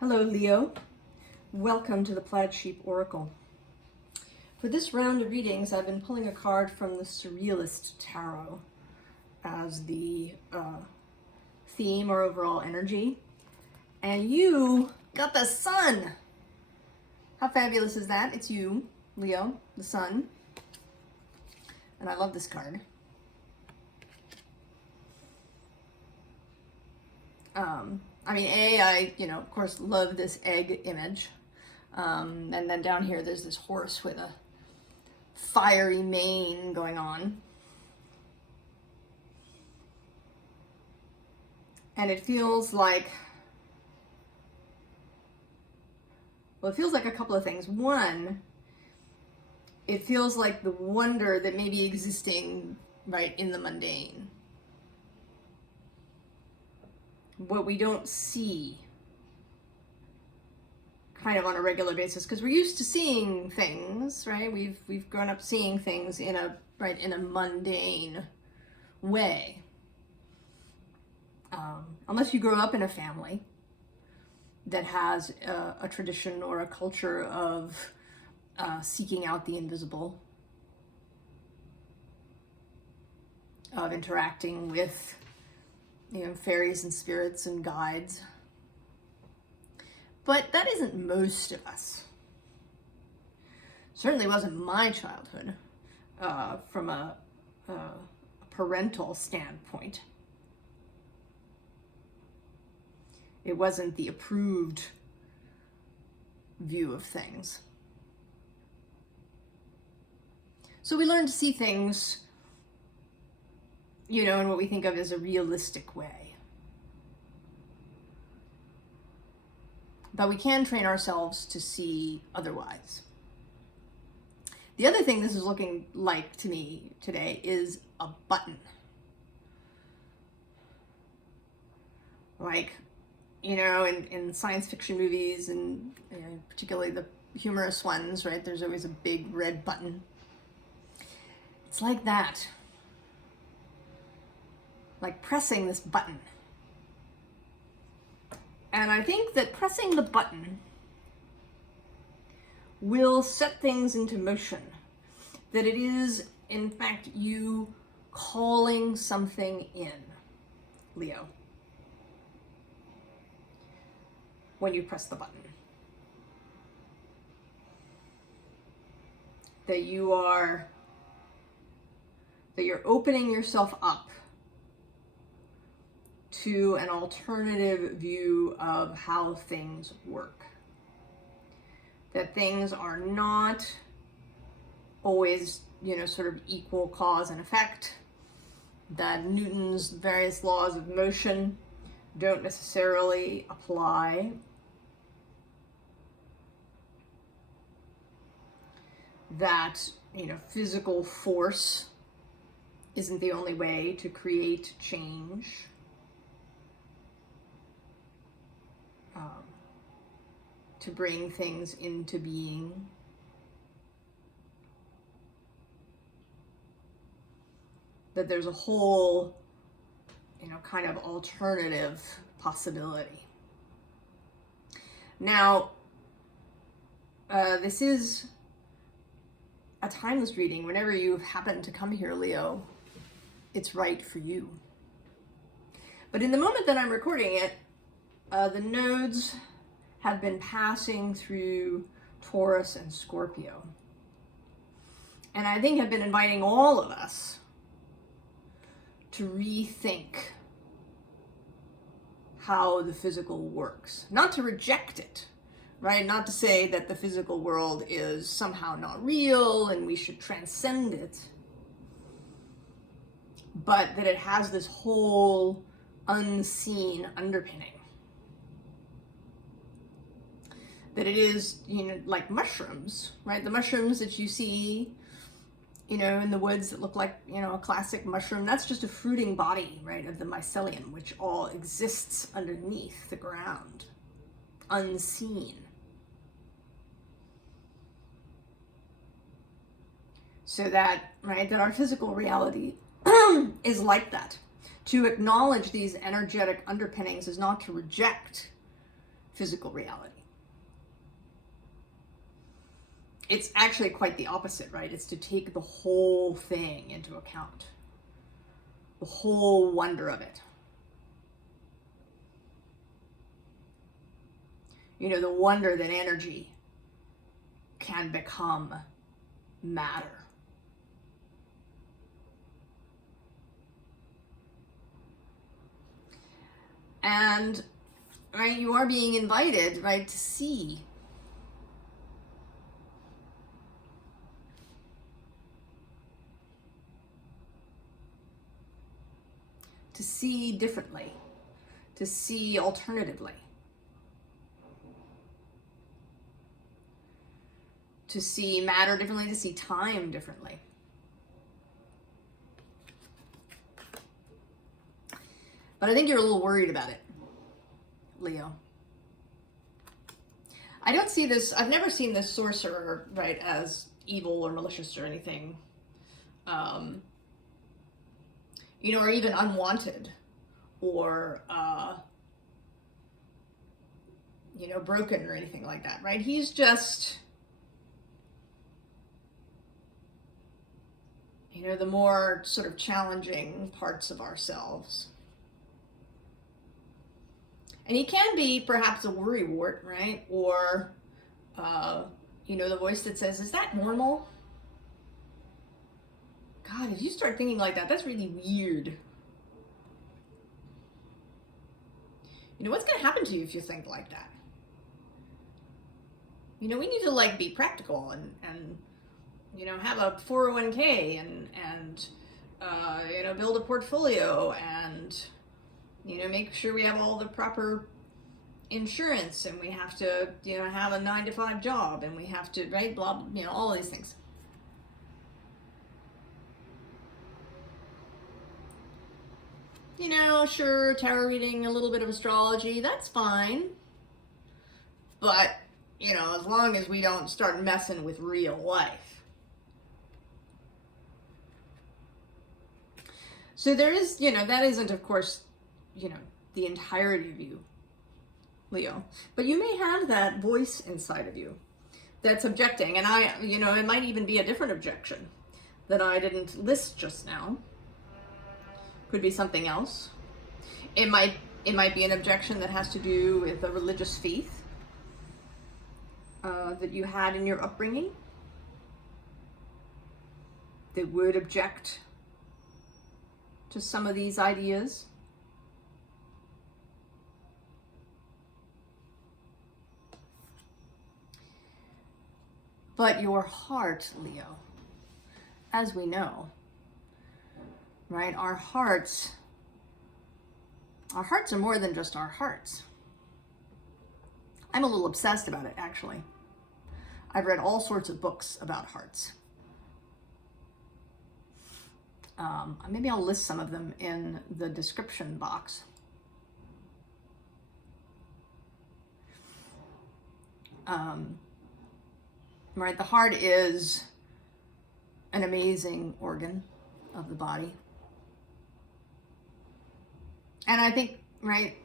Hello, Leo. Welcome to the Plaid Sheep Oracle. For this round of readings, I've been pulling a card from the Surrealist Tarot as the theme or overall energy. And you got the sun. How fabulous is that? It's you, Leo, the sun. And I love this card. I of course, love this egg image. And then down here, there's this horse with a fiery mane going on. And it feels like, well, it feels like a couple of things. One, it feels like the wonder that may be existing right in the mundane. What we don't see kind of on a regular basis, because we're used to seeing things, right? We've grown up seeing things in a mundane way. Unless you grow up in a family that has a tradition or a culture of seeking out the invisible, of interacting with fairies and spirits and guides. But that isn't most of us. Certainly wasn't my childhood from a parental standpoint. It wasn't the approved view of things. So we learn to see things in what we think of as a realistic way. But we can train ourselves to see otherwise. The other thing this is looking like to me today is a button. Like, in science fiction movies, and particularly the humorous ones, right? There's always a big red button. It's like that. Like pressing this button. And I think that pressing the button will set things into motion. That it is, in fact, you calling something in, Leo, when you press the button. That you're opening yourself up to an alternative view of how things work. That things are not always, sort of equal cause and effect. That Newton's various laws of motion don't necessarily apply. That, physical force isn't the only way to create change. To bring things into being. That there's a whole, kind of alternative possibility. Now, this is a timeless reading. Whenever you happen to come here, Leo, it's right for you. But in the moment that I'm recording it, the nodes have been passing through Taurus and Scorpio. And I think have been inviting all of us to rethink how the physical works. Not to reject it, right? Not to say that the physical world is somehow not real and we should transcend it. But that it has this whole unseen underpinning. That it is, like mushrooms, right? The mushrooms that you see, in the woods that look like, a classic mushroom, that's just a fruiting body, right, of the mycelium, which all exists underneath the ground, unseen. So that, right, that our physical reality is like that. To acknowledge these energetic underpinnings is not to reject physical reality. It's actually quite the opposite, right? It's to take the whole thing into account, the whole wonder of it. You know, the wonder that energy can become matter. And, right, you are being invited, right, to see differently, to see alternatively, to see matter differently, to see time differently. But I think you're a little worried about it, Leo. I don't see this, I've never seen this sorcerer, right, as evil or malicious or anything. You know, or even unwanted, or, you know, broken or anything like that, right? He's just, you know, the more sort of challenging parts of ourselves. And he can be perhaps a worrywart, right? Or, you know, the voice that says, is that normal? God, if you start thinking like that, that's really weird. You know, what's going to happen to you if you think like that? You know, we need to like be practical and you know, have a 401k and you know, build a portfolio and, you know, make sure we have all the proper insurance, and we have to, you know, have a 9-to-5 job, and we have to, right, blah, blah, you know, all these things. You know, sure, tarot reading, a little bit of astrology, that's fine. But, you know, as long as we don't start messing with real life. So there is, you know, that isn't, of course, you know, the entirety of you, Leo. But you may have that voice inside of you that's objecting. And you know, it might even be a different objection that I didn't list just now. Could be something else. It might be an objection that has to do with a religious faith that you had in your upbringing that would object to some of these ideas. But your heart, Leo, as we know, right, our hearts are more than just our hearts. I'm a little obsessed about it, actually. I've read all sorts of books about hearts. Maybe I'll list some of them in the description box. Right, the heart is an amazing organ of the body. And I think, right,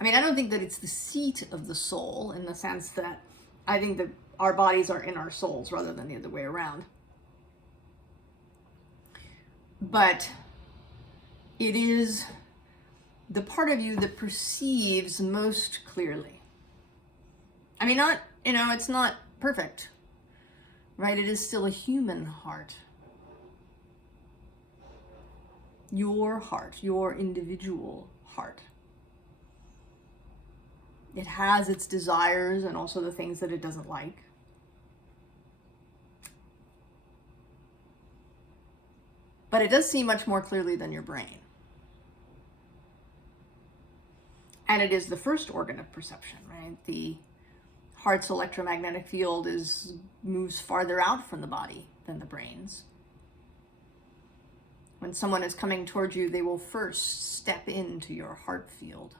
I mean, I don't think that it's the seat of the soul in the sense that I think that our bodies are in our souls rather than the other way around. But it is the part of you that perceives most clearly. I mean, not, you know, it's not perfect, right? It is still a human heart. Your heart, your individual heart. It has its desires and also the things that it doesn't like. But it does see much more clearly than your brain. And it is the first organ of perception, right? The heart's electromagnetic field moves farther out from the body than the brain's. When someone is coming towards you, they will first step into your heart field.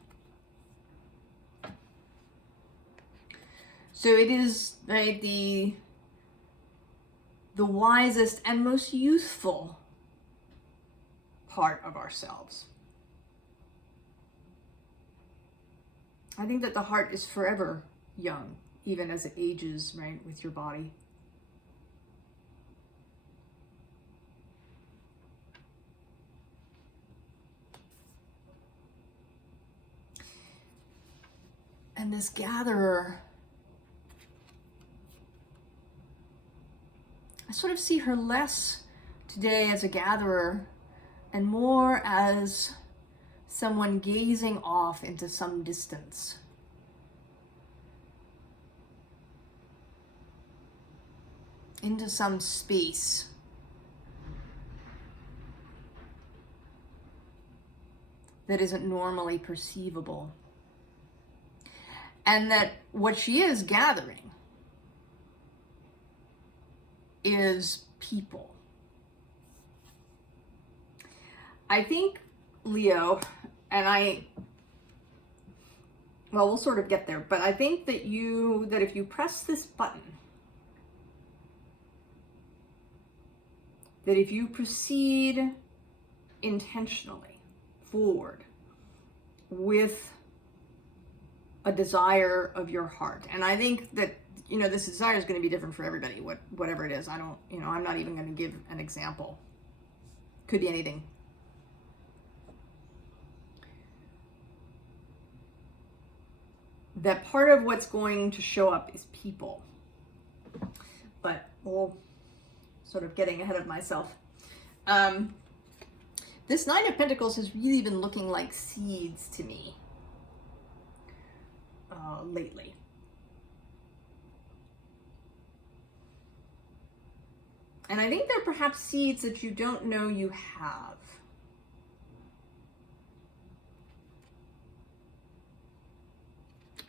So it is, right, the wisest and most youthful part of ourselves. I think that the heart is forever young, even as it ages, right, with your body. And this gatherer, I sort of see her less today as a gatherer and more as someone gazing off into some distance. Into some space. That isn't normally perceivable. And that what she is gathering is people. I think, Leo, and well, we'll sort of get there, but I think that if you press this button, that if you proceed intentionally forward with a desire of your heart, and I think that, this desire is going to be different for everybody, whatever it is. I'm not even going to give an example. Could be anything. That part of what's going to show up is people. But we'll sort of getting ahead of myself. This Nine of Pentacles has really been looking like seeds to me lately. And I think they're perhaps seeds that you don't know you have.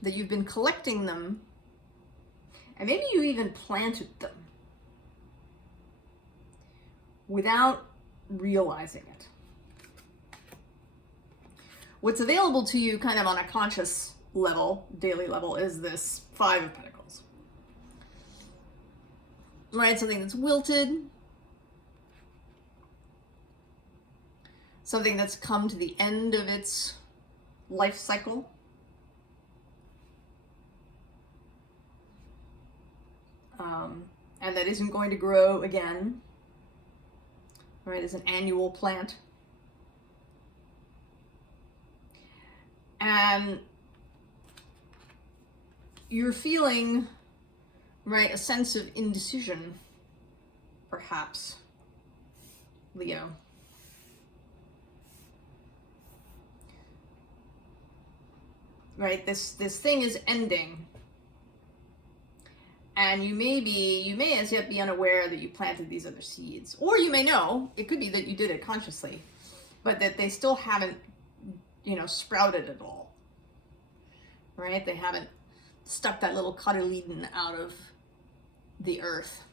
That you've been collecting them, and maybe you even planted them without realizing it. What's available to you kind of on a conscious level, daily level, is this Five of Pentacles. Right? Something that's wilted. Something that's come to the end of its life cycle. And that isn't going to grow again. Right? As an annual plant. And you're feeling, right, a sense of indecision, perhaps, Leo. Right, this thing is ending. And you may as yet be unaware that you planted these other seeds. Or you may know, it could be that you did it consciously, but that they still haven't, sprouted at all. Right? They haven't stuck that little cotyledon out of the earth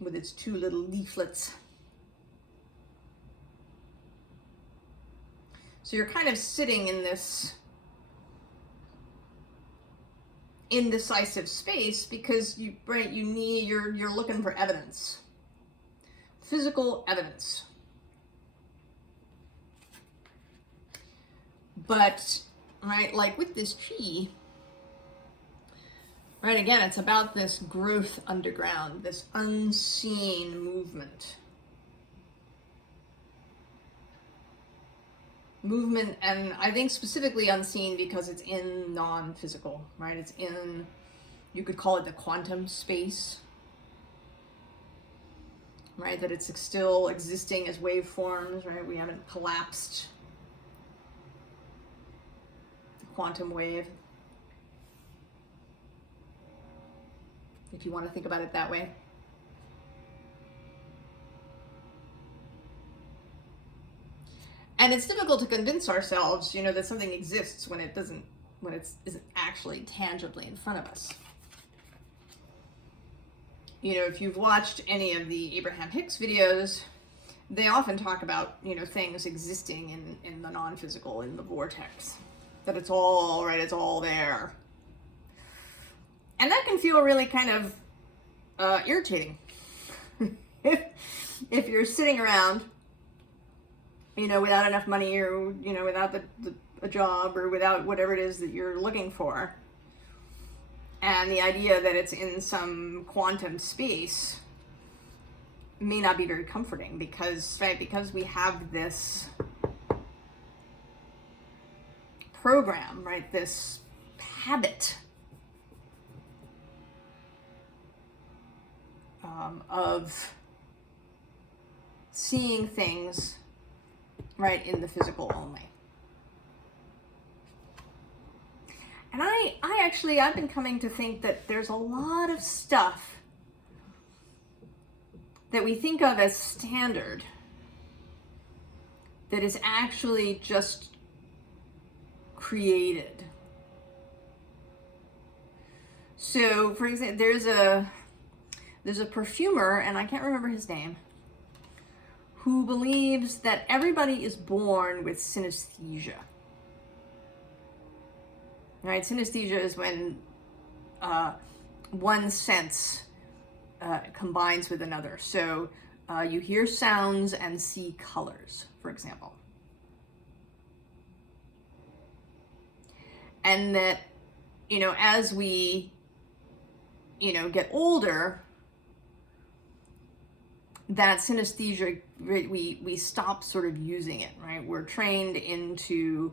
with its two little leaflets. So you're kind of sitting in this indecisive space because you're looking for evidence. Physical evidence. But, right, like with this tree, right, again, it's about this growth underground, this unseen movement. And I think specifically unseen because it's in non-physical, right? It's in, you could call it the quantum space, right? That it's still existing as waveforms, right? We haven't collapsed the quantum wave, if you want to think about it that way. And it's difficult to convince ourselves, that something exists when it isn't actually tangibly in front of us. If you've watched any of the Abraham Hicks videos, they often talk about, things existing in the non-physical, in the vortex. That it's all, right, it's all there. And that can feel really kind of irritating. if you're sitting around, without enough money or, without the a job or without whatever it is that you're looking for. And the idea that it's in some quantum space may not be very comforting because, right, because we have this program, right, this habit of seeing things, right, in the physical only. And I've been coming to think that there's a lot of stuff that we think of as standard that is actually just created. So, for example, there's a perfumer, and I can't remember his name, who believes that everybody is born with synesthesia. Right? Synesthesia is when one sense combines with another. So you hear sounds and see colors, for example. And that, as we, get older, that synesthesia, we stop sort of using it, right? We're trained into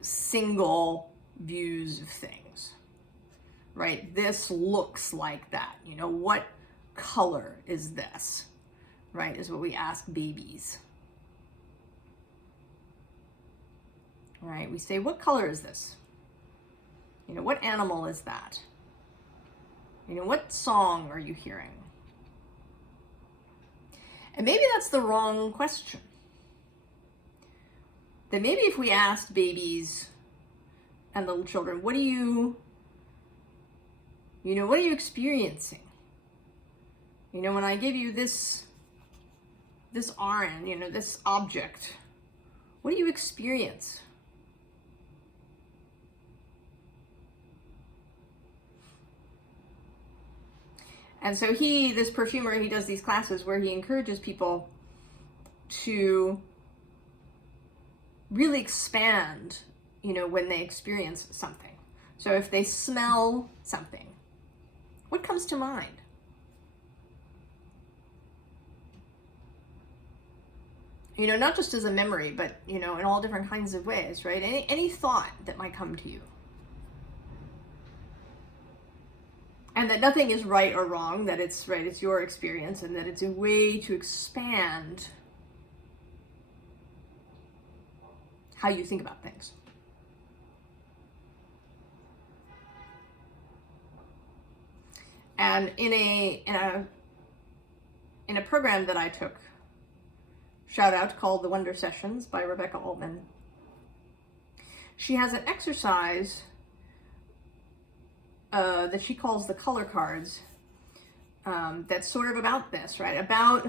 single views of things, right? This looks like that. What color is this, right? Is what we ask babies, right? We say, what color is this? What animal is that? What song are you hearing? And maybe that's the wrong question. That maybe if we asked babies and little children, what are you experiencing? When I give you this iron, this object, what do you experience? And so this perfumer, he does these classes where he encourages people to really expand, when they experience something. So if they smell something, what comes to mind? Not just as a memory, but, in all different kinds of ways, right? Any thought that might come to you. And that nothing is right or wrong, that it's right, it's your experience, and that it's a way to expand how you think about things. And in a program that I took, shout out, called The Wonder Sessions by Rebecca Altman, she has an exercise that she calls the color cards, that's sort of about this, right? About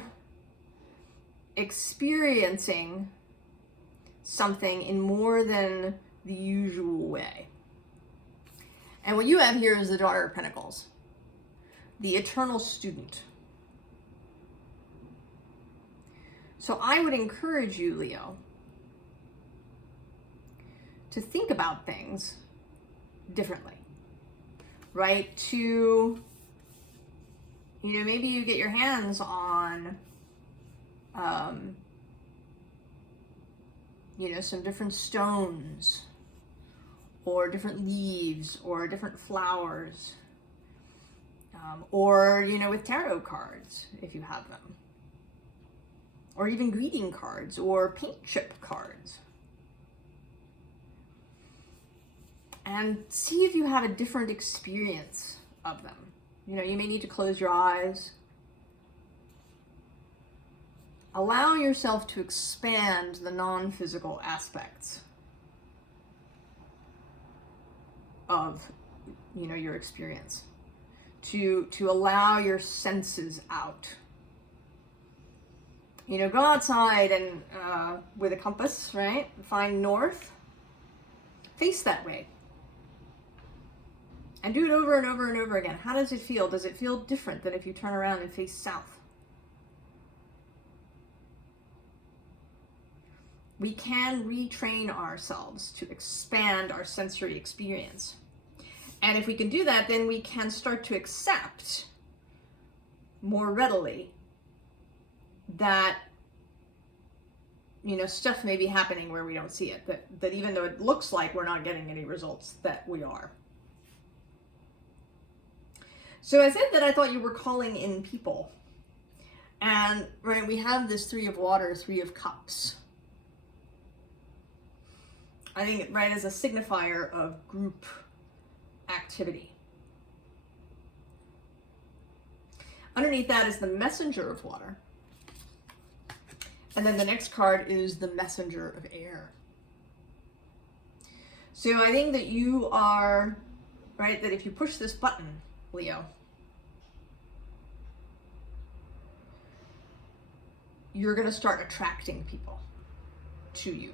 experiencing something in more than the usual way. And what you have here is the Daughter of Pentacles, the eternal student. So I would encourage you, Leo, to think about things differently. Right? To, maybe you get your hands on, some different stones, or different leaves, or different flowers, or, with tarot cards, if you have them, or even greeting cards, or paint chip cards. And see if you have a different experience of them. You may need to close your eyes. Allow yourself to expand the non-physical aspects of, your experience. To allow your senses out. Go outside and with a compass, right? Find north. Face that way. And do it over and over and over again. How does it feel? Does it feel different than if you turn around and face south? we can retrain ourselves to expand our sensory experience. And if we can do that, then we can start to accept more readily that, you know, stuff may be happening where we don't see it, that even though it looks like we're not getting any results, that we are. So I said that I thought you were calling in people. And right, we have this Three of Water, Three of Cups. I think, right, as a signifier of group activity. Underneath that is the Messenger of Water. And then the next card is the Messenger of Air. So I think that you are, right, that if you push this button, Leo, you're going to start attracting people to you.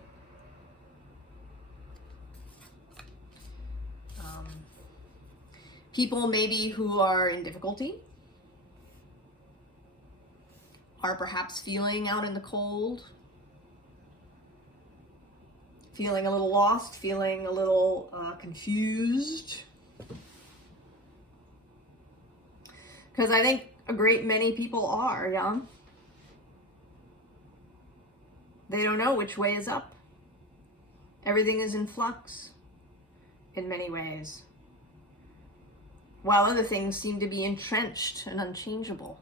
People maybe who are in difficulty, are perhaps feeling out in the cold, feeling a little lost, feeling a little confused. Because I think a great many people are, yeah. They don't know which way is up. Everything is in flux in many ways, while other things seem to be entrenched and unchangeable.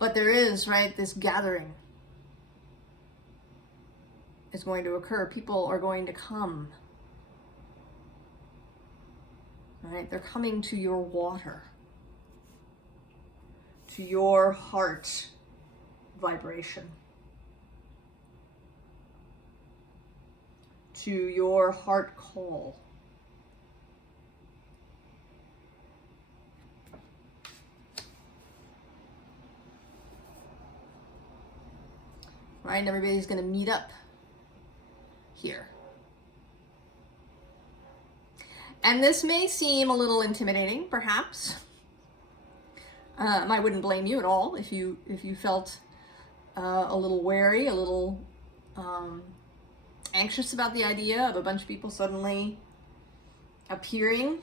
But there is, right, this gathering is going to occur. People are going to come. Right? They're coming to your water, to your heart vibration, to your heart call. Right, and everybody's going to meet up here. And this may seem a little intimidating, perhaps. I wouldn't blame you at all if you felt a little wary, a little anxious about the idea of a bunch of people suddenly appearing,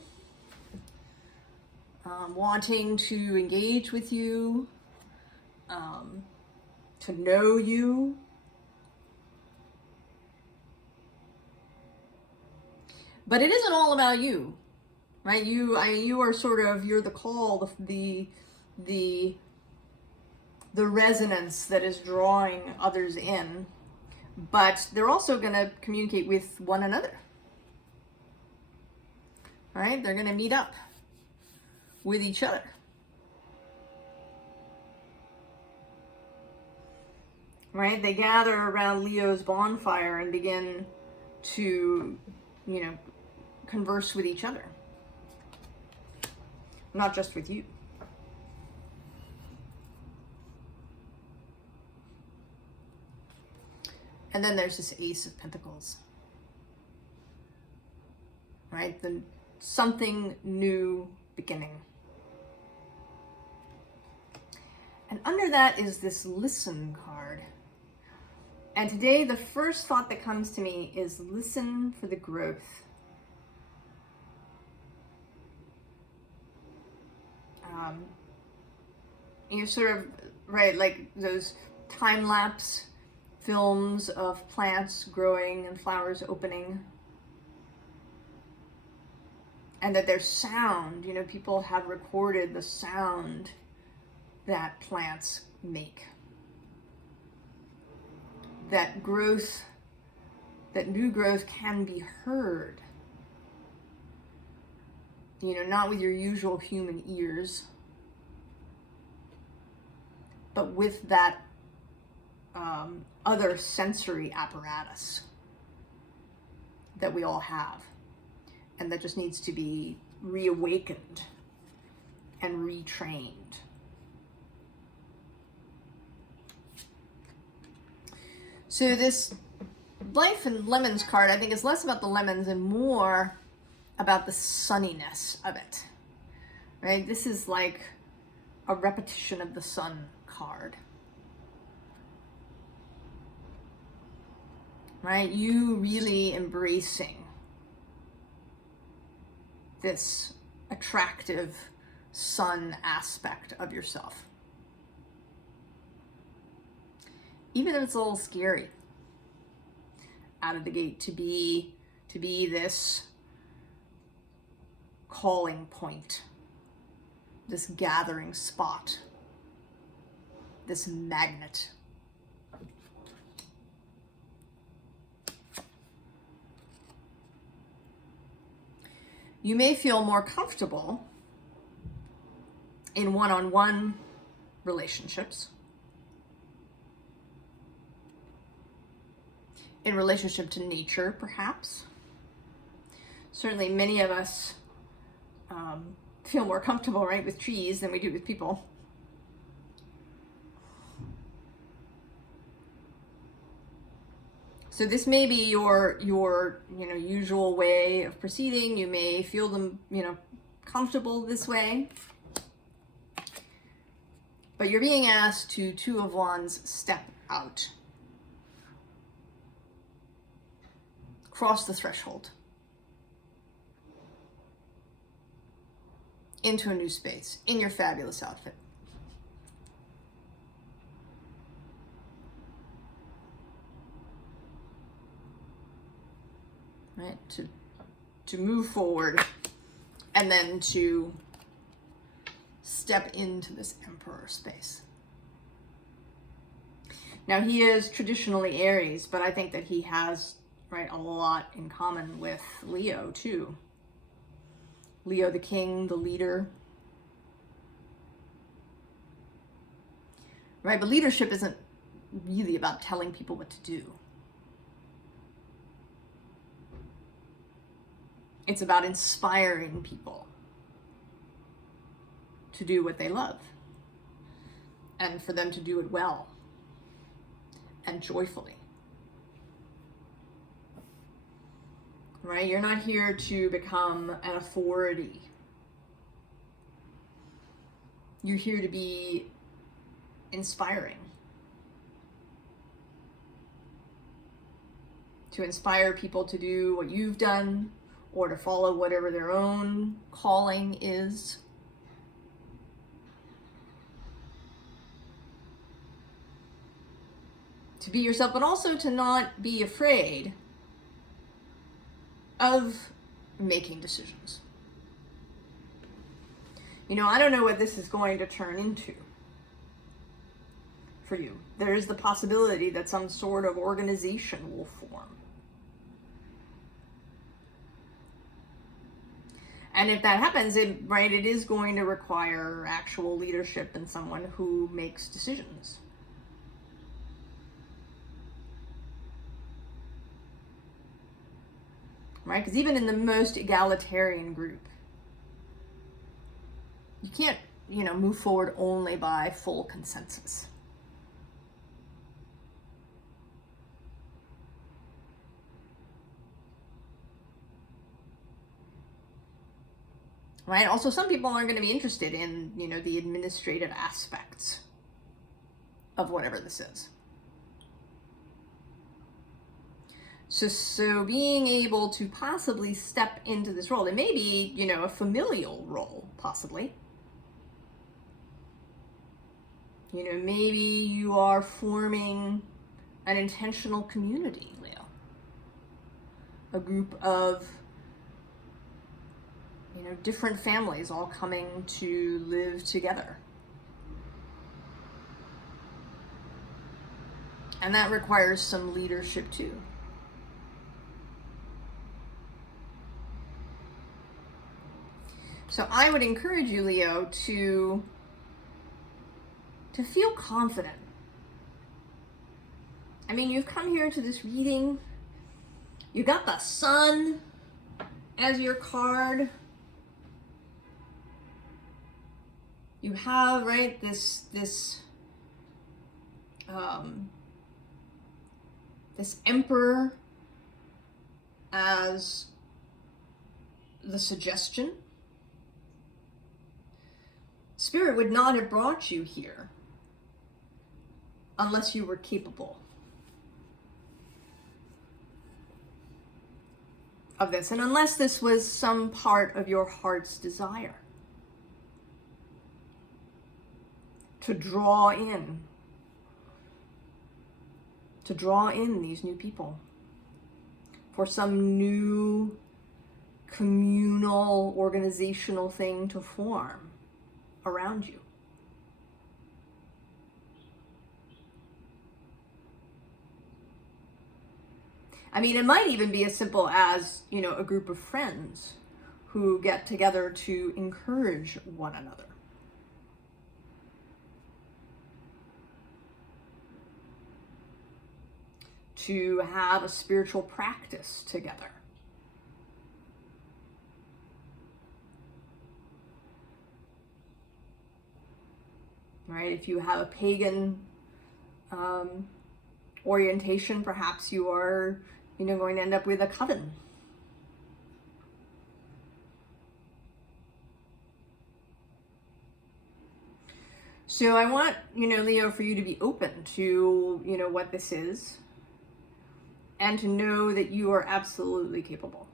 wanting to engage with you, to know you. But it isn't all about you, right? You are sort of, you're the call, the resonance that is drawing others in, but they're also going to communicate with one another, right? They're going to meet up with each other. Right? They gather around Leo's bonfire and begin to, you know, converse with each other. Not just with you. And then there's this Ace of Pentacles. Right? The something new beginning. And under that is this Listen card. And today the first thought that comes to me is listen for the growth. You know, sort of, right, like those time-lapse films of plants growing and flowers opening. And that there's sound, you know, people have recorded the sound that plants make. That growth, that new growth can be heard. You know, not with your usual human ears, but with that other sensory apparatus that we all have, and that just needs to be reawakened and retrained. So this Life and Lemons card, I think, is less about the lemons and more about the sunniness of it, right? This is like a repetition of the Sun card. Right? You really embracing this attractive Sun aspect of yourself. Even if it's a little scary out of the gate to be this calling point, this gathering spot, this magnet. You may feel more comfortable in one-on-one relationships, in relationship to nature, perhaps. Certainly many of us feel more comfortable, right, with trees than we do with people. So this may be your usual way of proceeding. You may feel them, comfortable this way. But you're being asked to, Two of Wands, step out. Cross the threshold. Into a new space, in your fabulous outfit. Right? To move forward and then to step into this Emperor space. Now he is traditionally Aries, but I think that he has, right, a lot in common with Leo too. Leo the king, the leader. Right, but leadership isn't really about telling people what to do. It's about inspiring people to do what they love and for them to do it well and joyfully. Right? You're not here to become an authority. You're here to be inspiring. To inspire people to do what you've done, or to follow whatever their own calling is. To be yourself, but also to not be afraid of making decisions. I don't know what this is going to turn into for you. There is the possibility that some sort of organization will form. And if that happens, it is going to require actual leadership and someone who makes decisions. Right? Because even in the most egalitarian group, you can't, move forward only by full consensus. Right? Also, some people aren't going to be interested in, the administrative aspects of whatever this is. So being able to possibly step into this role, it may be, a familial role, possibly. Maybe you are forming an intentional community, Leo. A group of different families all coming to live together. And that requires some leadership too. So I would encourage you, Leo, to feel confident. I mean, you've come here to this reading. You got the Sun as your card. You have, right, this Emperor as the suggestion. Spirit would not have brought you here unless you were capable of this, and unless this was some part of your heart's desire to draw in these new people for some new communal organizational thing to form around you. I mean, it might even be as simple as, you know, a group of friends who get together to encourage one another. To have a spiritual practice together. Right? If you have a pagan orientation, perhaps you are, you know, going to end up with a coven. So I want, you know, Leo, for you to be open to, you know, what this is, and to know that you are absolutely capable.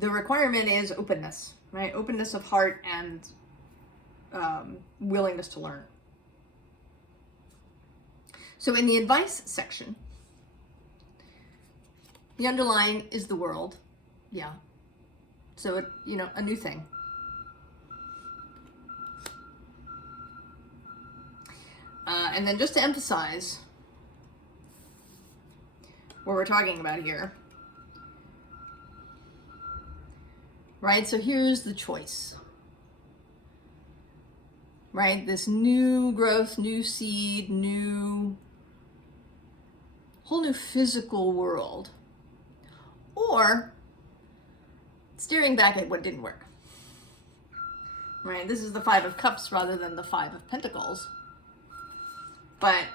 The requirement is openness, right? Openness of heart and willingness to learn. So in the advice section, the underline is the world. Yeah. So, it, you know, a new thing. And then just to emphasize what we're talking about here, right? So here's the choice, right? This new growth, new seed, whole new physical world, or staring back at what didn't work, right? This is the Five of Cups rather than the Five of Pentacles. But,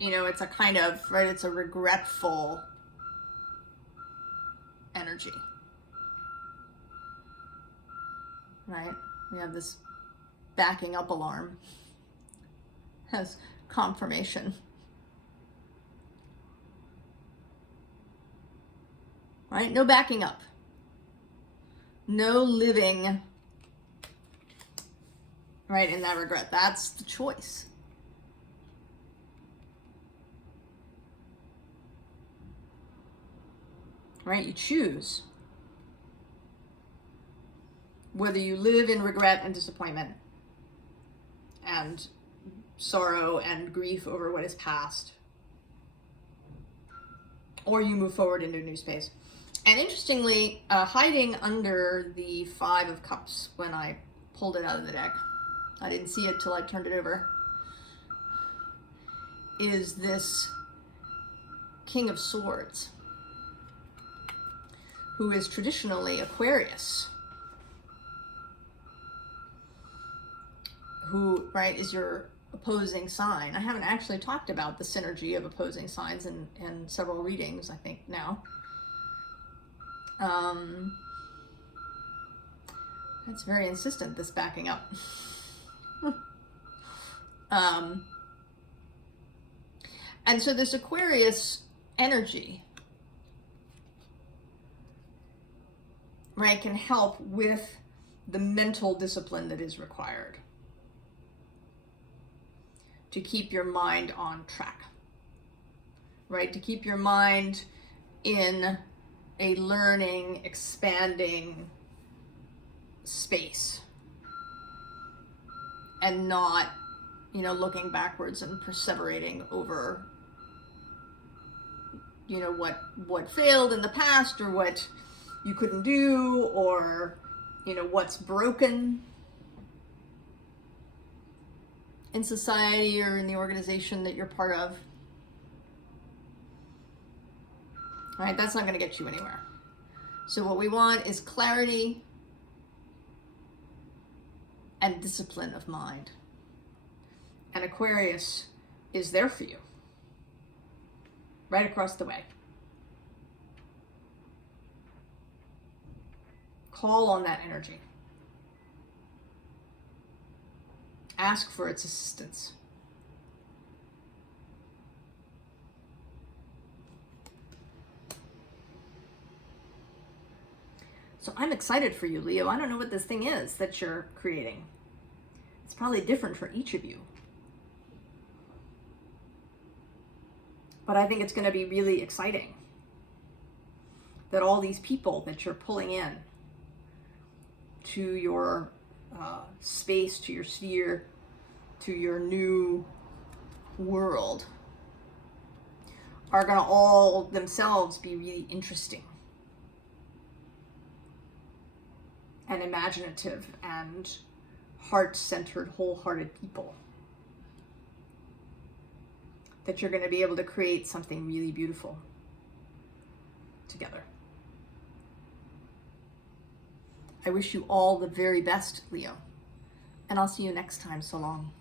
you know, it's a kind of, right, it's a regretful energy, right? We have this backing up alarm as confirmation. Right? No backing up. No living, right, in that regret. That's the choice. Right? You choose whether you live in regret and disappointment and sorrow and grief over what is past, or you move forward into a new space. And interestingly, hiding under the Five of Cups when I pulled it out of the deck, I didn't see it till I turned it over, is this King of Swords, who is traditionally Aquarius, who, right, is your opposing sign. I haven't actually talked about the synergy of opposing signs in several readings, I think, now. That's very insistent, this backing up. And so this Aquarius energy, right, can help with the mental discipline that is required to keep your mind on track, right? To keep your mind in a learning, expanding space and not, you know, looking backwards and perseverating over, you know, what failed in the past, or what you couldn't do, or, you know, what's broken in society or in the organization that you're part of. Right? That's not going to get you anywhere. So what we want is clarity and discipline of mind. And Aquarius is there for you, right across the way. Call on that energy. Ask for its assistance. So I'm excited for you, Leo. I don't know what this thing is that you're creating. It's probably different for each of you. But I think it's going to be really exciting that all these people that you're pulling in to your space, to your sphere, to your new world are going to all themselves be really interesting and imaginative and heart-centered, wholehearted people. That you're going to be able to create something really beautiful together. I wish you all the very best, Leo. And I'll see you next time. So long.